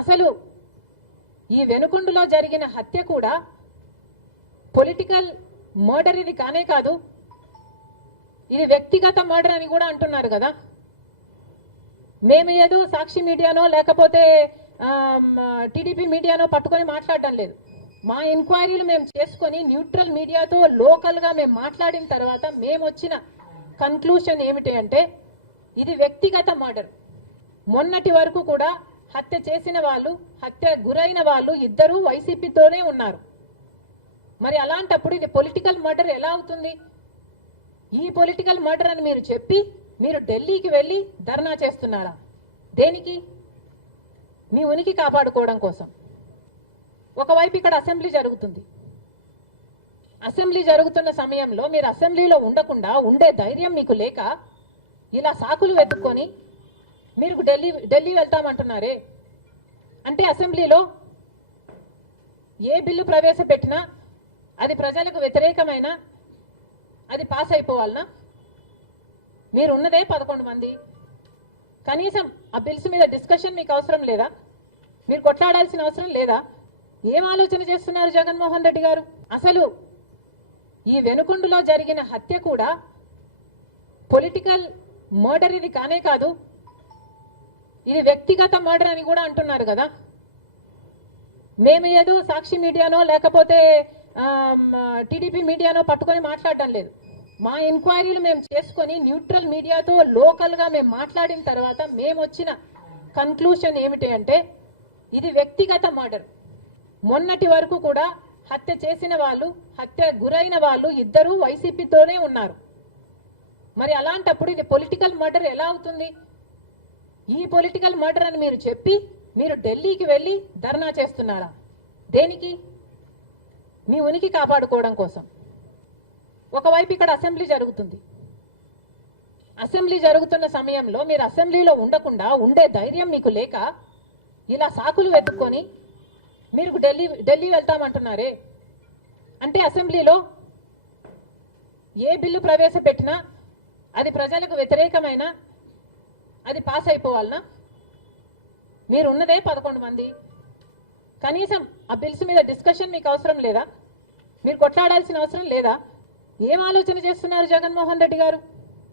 అసలు ఈ వెనుకొండలో జరిగిన హత్య కూడా పొలిటికల్ మర్డర్ ఇది కానే కాదు, ఇది వ్యక్తిగత మర్డర్ అని కూడా అంటున్నారు కదా. మేము ఏదో సాక్షి మీడియానో లేకపోతే టీడీపీ మీడియానో పట్టుకొని మాట్లాడటం లేదు. మా ఎంక్వైరీలు మేము చేసుకొని న్యూట్రల్ మీడియాతో లోకల్గా మేము మాట్లాడిన తర్వాత మేము వచ్చిన కన్క్లూషన్ ఏమిటి అంటే ఇది వ్యక్తిగత మర్డర్. మొన్నటి వరకు కూడా హత్య చేసిన వాళ్ళు, హత్య గురైన వాళ్ళు ఇద్దరూ వైసీపీతోనే ఉన్నారు. మరి అలాంటప్పుడు ఇది పొలిటికల్ మర్డర్ ఎలా అవుతుంది? ఈ పొలిటికల్ మర్డర్ అని మీరు చెప్పి మీరు ఢిల్లీకి వెళ్ళి ధర్నా చేస్తున్నారా? దేనికి? మీ ఉనికి కాపాడుకోవడం కోసం. ఒకవైపు ఇక్కడ అసెంబ్లీ జరుగుతుంది. అసెంబ్లీ జరుగుతున్న సమయంలో మీరు అసెంబ్లీలో ఉండకుండా ఉండే ధైర్యం మీకు లేక ఇలా సాకులు వెతుక్కొని మీరు ఢిల్లీ వెళ్తామంటున్నారే. అంటే అసెంబ్లీలో ఏ బిల్లు ప్రవేశపెట్టినా అది ప్రజలకు వ్యతిరేకమైన అది పాస్ అయిపోవాలనా? మీరు ఉన్నదే 11 మంది. కనీసం ఆ బిల్స్ మీద డిస్కషన్ మీకు అవసరం లేదా? మీరు కొట్లాడాల్సిన అవసరం లేదా? ఏం ఆలోచన చేస్తున్నారు జగన్మోహన్ రెడ్డి గారు? అసలు ఈ వెనుకొండలో జరిగిన హత్య కూడా పొలిటికల్ మర్డర్ ఇది కానే కాదు, ఇది వ్యక్తిగత మర్డర్ అని కూడా అంటున్నారు కదా. మేము ఏదో సాక్షి మీడియానో లేకపోతే టీడీపీ మీడియానో పట్టుకొని మాట్లాడటం లేదు. మా ఎంక్వైరీలు మేము చేసుకొని న్యూట్రల్ మీడియాతో లోకల్గా మేము మాట్లాడిన తర్వాత మేము వచ్చిన కన్క్లూషన్ ఏమిటి అంటే ఇది వ్యక్తిగత మర్డర్. మొన్నటి వరకు కూడా హత్య చేసిన వాళ్ళు, హత్య గురైన వాళ్ళు ఇద్దరూ వైసీపీతోనే ఉన్నారు. మరి అలాంటప్పుడు ఇది పొలిటికల్ మర్డర్ ఎలా అవుతుంది? ఈ పొలిటికల్ మర్డర్ అని మీరు చెప్పి మీరు ఢిల్లీకి వెళ్ళి ధర్నా చేస్తున్నారా? దేనికి? మీ ఉనికి కాపాడుకోవడం కోసం. ఒకవైపు ఇక్కడ అసెంబ్లీ జరుగుతుంది. అసెంబ్లీ జరుగుతున్న సమయంలో మీరు అసెంబ్లీలో ఉండకుండా ఉండే ధైర్యం మీకు లేక ఇలా సాకులు వెతుక్కొని మీరు ఢిల్లీ వెళ్తామంటున్నారే. అంటే అసెంబ్లీలో ఏ బిల్లు ప్రవేశపెట్టినా అది ప్రజలకు వ్యతిరేకమైన అది పాస్ అయిపోవాలనా? మీరు ఉన్నదే 11 మంది. కనీసం ఆ బిల్స్ మీద డిస్కషన్ మీకు అవసరం లేదా? మీరు కొట్లాడాల్సిన అవసరం లేదా? ఏం ఆలోచన చేస్తున్నారు జగన్మోహన్ రెడ్డి గారు?